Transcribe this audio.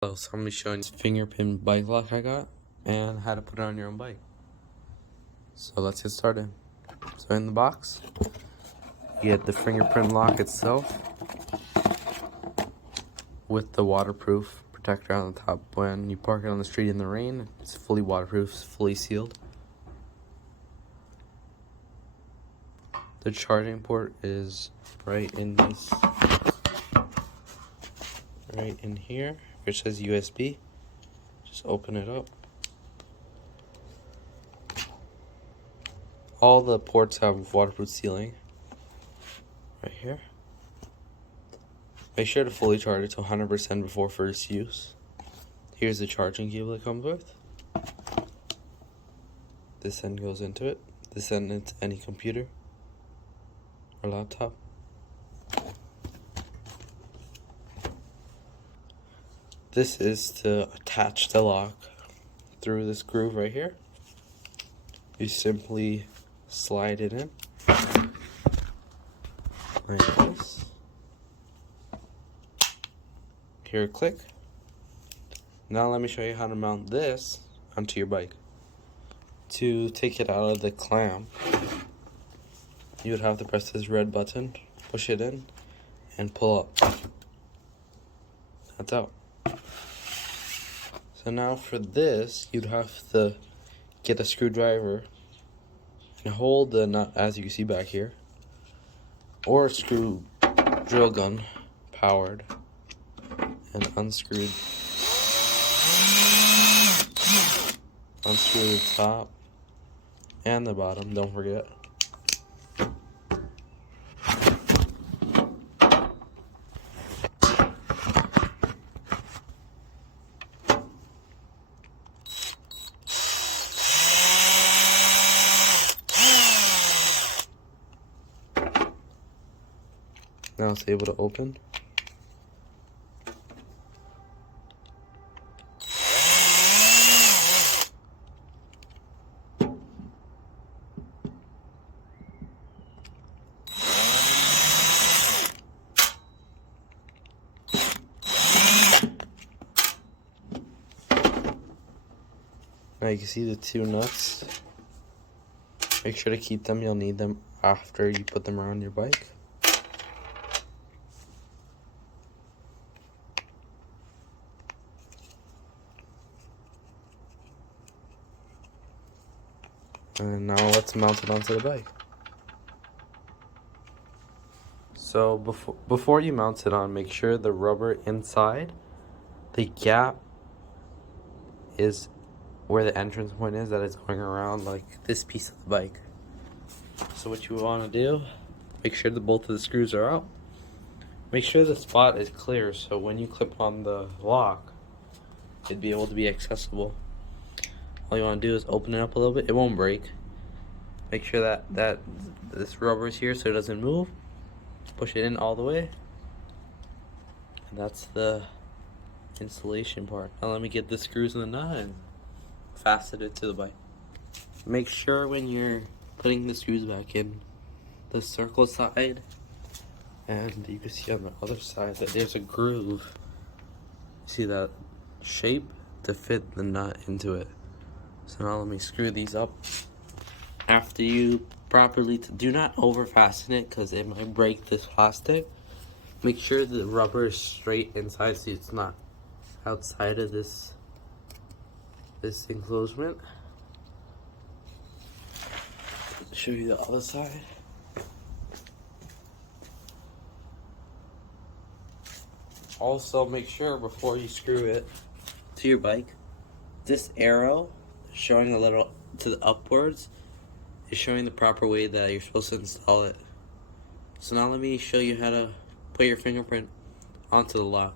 So I'm going to be showing this fingerprint bike lock I got and how to put it on your own bike. So let's get started. So in the box, you get the fingerprint lock itself with the waterproof protector on the top. When you park it on the street in the rain, it's fully waterproof, it's fully sealed. The charging port is right in here, which says USB. Just open it up. All the ports have waterproof sealing right here. Make sure to fully charge it to 100% before first use. Here's the charging cable it comes with. This end goes into it. This end into any computer or laptop. This is to attach the lock through this groove right here. You simply slide it in like this. Here, click. Now let me show you how to mount this onto your bike. To take it out of the clamp, you would have to press this red button, push it in, and pull up. That's out. So now for this, you'd have to get a screwdriver and hold the nut, as you can see back here, or a screw drill gun powered, and unscrew the top and the bottom, don't forget. Now it's able to open. Now you can see the two nuts. Make sure to keep them, you'll need them after you put them around your bike. And now let's mount it onto the bike. So before you mount it on, make sure the rubber inside, the gap is where the entrance point is, that it's going around like this piece of the bike. So what you want to do, make sure that both of the screws are out. Make sure the spot is clear so when you clip on the lock, it'd be able to be accessible. All you want to do is open it up a little bit. It won't break. Make sure that this rubber is here so it doesn't move. Push it in all the way. And that's the installation part. Now let me get the screws in the nut and fasten it to the bike. Make sure when you're putting the screws back in, the circle side, and you can see on the other side that there's a groove. See that shape to fit the nut into it. So now let me screw these up. After you properly, do not over fasten it because it might break this plastic. Make sure the rubber is straight inside so it's not outside of this enclosement. Show you the other side. Also make sure before you screw it to your bike, this arrow showing a little to the upwards is showing the proper way that you're supposed to install it. So now let me show you how to put your fingerprint onto the lock.